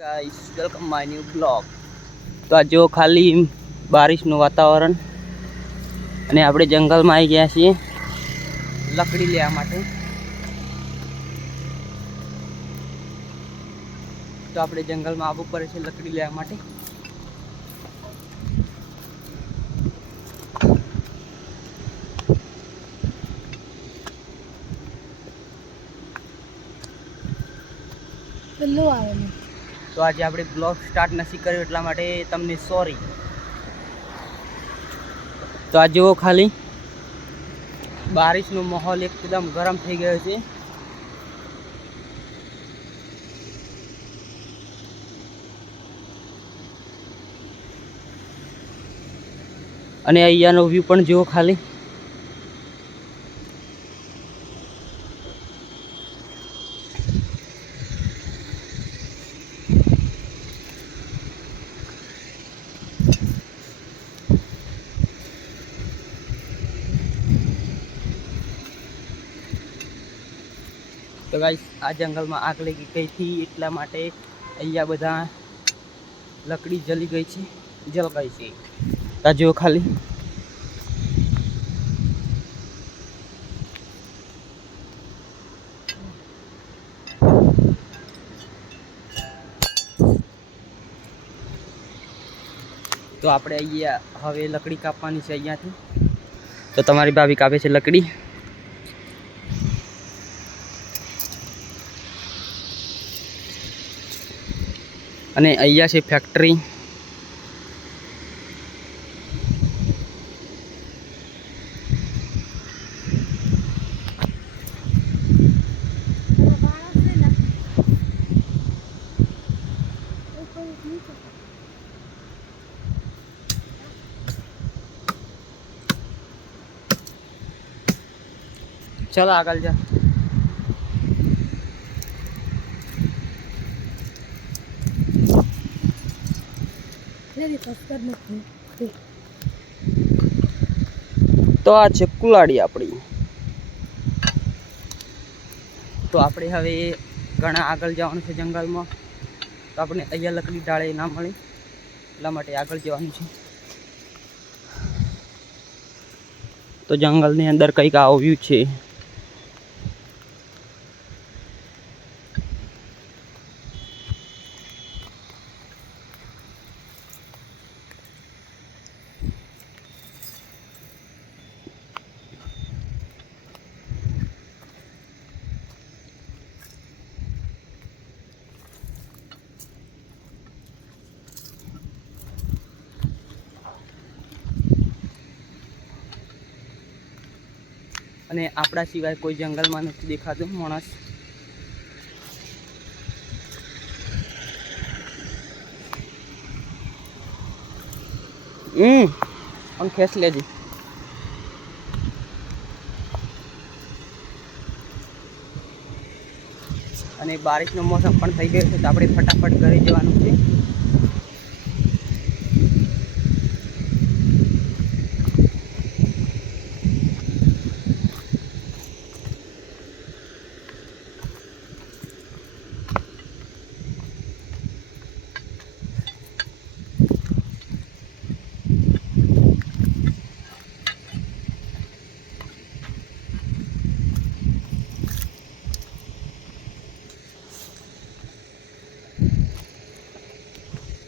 Guys welcome my new blog. तो आज जो खाली बारिशનું વાતાવરણ અને આપણે જંગલમાં આવી ગયા છીએ લકડી લેવા માટે। તો આપણે જંગલમાં આવવું પડે છે લકડી લેવા માટે। तो आज આપણે બ્લોગ સ્ટાર્ટ નથી કર્યો એટલા માટે તમને સોરી। તો આ જો ખાલી બારિશનો માહોલ એકદમ ગરમ થઈ ગયો છે અને અહીંયાનો વ્યૂ પણ જો ખાલી तो गाइस आ जंगल में आग लगी गई थी એટલા માટે અહીંયા બધા लकड़ी जली गई थी जल गई थी। आ जो खाली तो આપણે અહીંયા હવે લકડી કાપવાની છે અહીંયાથી। તો તમારી ભાભી કાપે છે લકડી અને અહીંયા છે ફેક્ટરી। चलो आगल जा। तो आ छे कुलाड़ी आपणी। तो आपणे हवे घणा आगळ जवानुं छे जंगल में। तो आपणे अहींया लकड़ी डाळे ना मळे એટલા માટે આગળ જવાનું છે। तो जंगलनी अंदर કંઈક આવો વ્યૂ છે। અને આપણા સિવાય કોઈ જંગલમાં નથી દેખાતું માણસ। हम खेस लेजी। અને બારિશનો મોસમ પણ થઈ ગયો છે તો આપણે ફટાફટ ઘરે જવાનું છે।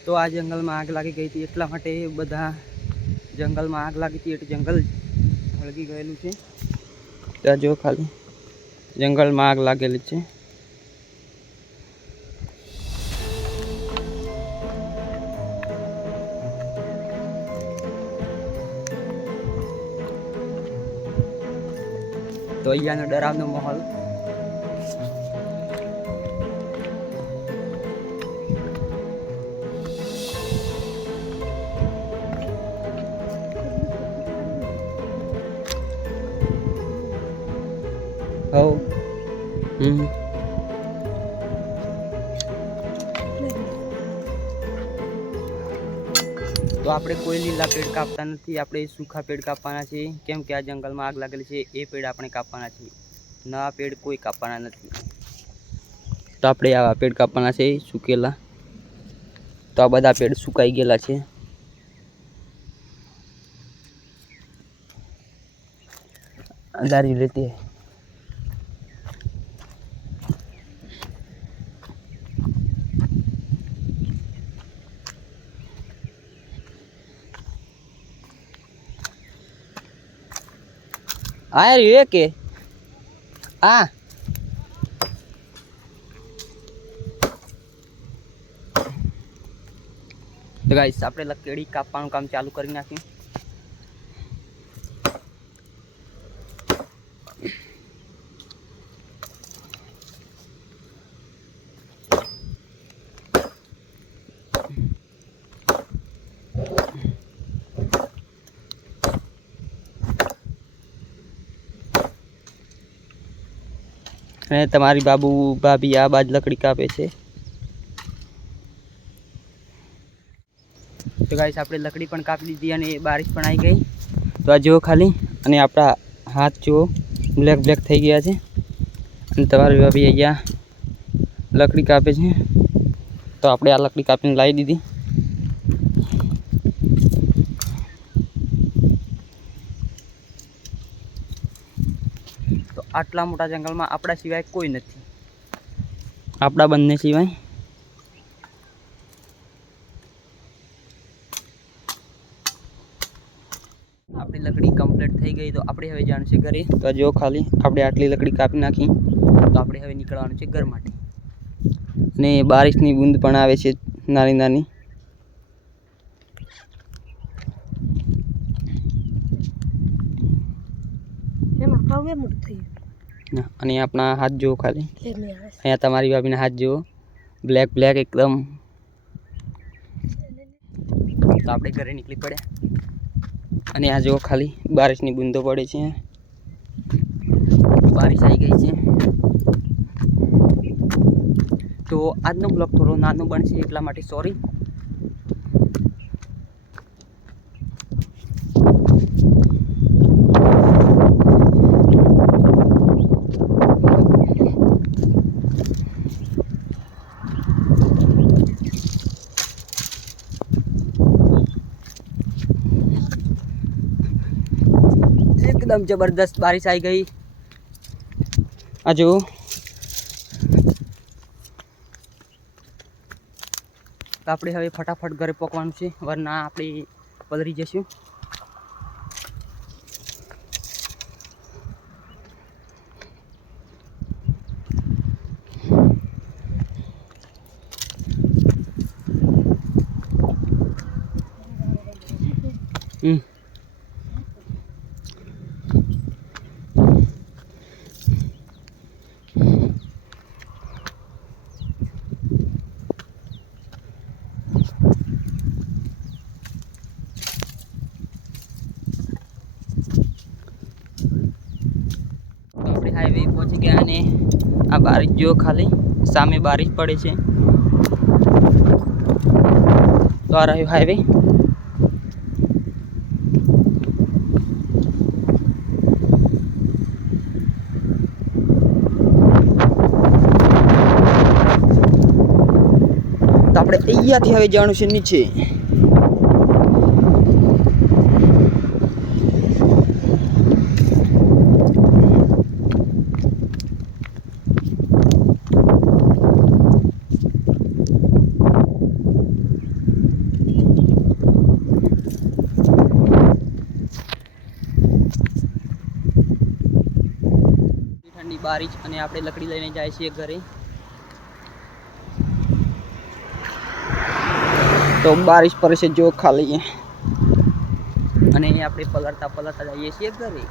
तो आ जंगल में आग लगी गई थी એટલા માટે બધા जंगल में आग लगी थी એટલે जंगल સળગી ગયેલું છે। ત્યાં જો ખાલી जंगल में आग लागेली છે। तो અહીંયાનો ડરાવનો માહોલ। हो तो આપણે કોઈ લીલા પેડ કાપતા નથી, આપણે સૂકા પેડ કાપવાના છે કેમ કે આ જંગલમાં આગ લાગેલી છે એ પેડ આપણે કાપવાના છે। નવા પેડ કોઈ કાપવાના નથી। તો આપણે આવા પેડ કાપવાના છે સુકેલા। તો આ બધા પેડ સુકાઈ ગયેલા છે. અંધારી લેતી આ રે કે આ તો ગાઈસ આપણે કેડી કાપવાનું કામ ચાલુ કરી નાખ્યું. અને તમારી ભાભી આ બાજ લકડી કાપે છે. તો ગાઈસ આપણે લકડી પણ કાપી દીધી અને બારિશ પણ આવી ગઈ. તો આ જુઓ ખાલી, અને આપણા હાથ જુઓ બ્લેક થઈ ગયા છે. અને તમારી ભાભી અહીંયા લકડી કાપે છે. તો આપણે આ લકડી કાપીને લાવી દીધી. તો આટલા મોટા જંગલમાં આપણા સિવાય કોઈ નથી, આપણા બંને સિવાય. આપણી લકડી કમ્પ્લીટ થઈ ગઈ. તો આપણે હવે જવાનું છે ઘરે. તો જો ખાલી આપણે આટલી લકડી કાપી નાખી. તો આપણે હવે નીકળવાનું છે ઘર માટે. અને બારિશની બૂંદ પણ આવે છે નાની નાની. અને આપણા હાથ જુઓ ખાલી, અહીંયા તમારી ભાભીના હાથ જુઓ બ્લેક એકદમ. તો આપણે ઘરે નીકળી પડ્યા. અને આ જુઓ ખાલી બારિશની બૂંદો પડે છે. બારિશ આવી ગઈ છે. તો આજનો બ્લોગ થોડો નાનો બનશે, એટલા માટે સોરી. એકદમ જબરદસ્ત બારિશ આવી ગઈ. આ જુઓ તો આપણે હવે ફટાફટ ઘરે પહોંચવાનું છે, વરના આપણે પલળી જઈશું. હાઈવે પહોંચી ગયા. અને આ બારિશ જો ખાલી સામે બારિશ પડે છે. તો આ રહ્યું હાઈવે. તો આપણે અહીંયાથી હવે જવાનું છે નીચે. બારિશ અને આપણે લકડી લઈને જાય છીએ ઘરે. તો બારિશ પડે છે જો ખાલી, અને આપણે પલળતા જઈએ છીએ ઘરે.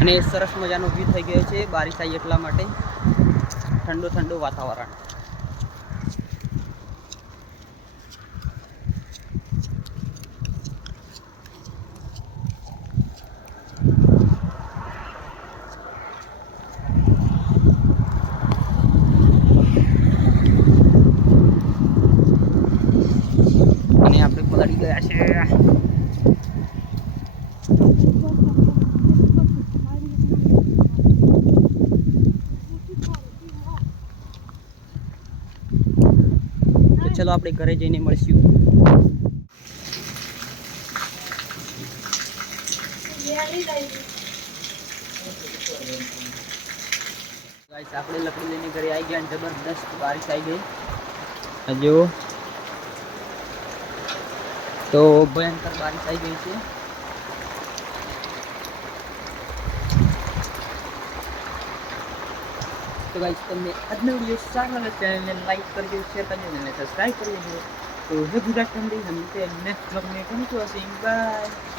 અને સરસ મજાનો વ્યૂ થઈ ગયો છે બારિશ આવી એટલા માટે. ઠંડુ વાતાવરણ. અને આપણે પલળી ગયા છે. ચલો આપણે ઘરે જઈને મળશું. ગાઈસ આપણે લકડી લઈને ઘરે આવી ગયા અને જબરદસ્ત બારિશ આવી ગઈ. જો તો ભયંકર બારિશ આવી ગઈ છે. તો ગાઈસ તમને આજનો વિડીયો સારો લાગે ચેનલને લાઈક કરજો, શેર કરજો અને સબસ્ક્રાઇબ કરજો. તો હે ગુજરાત ફેમિલી, हम मिलते हैं नेक्स्ट ब्लॉग में. Thank you watching, bye.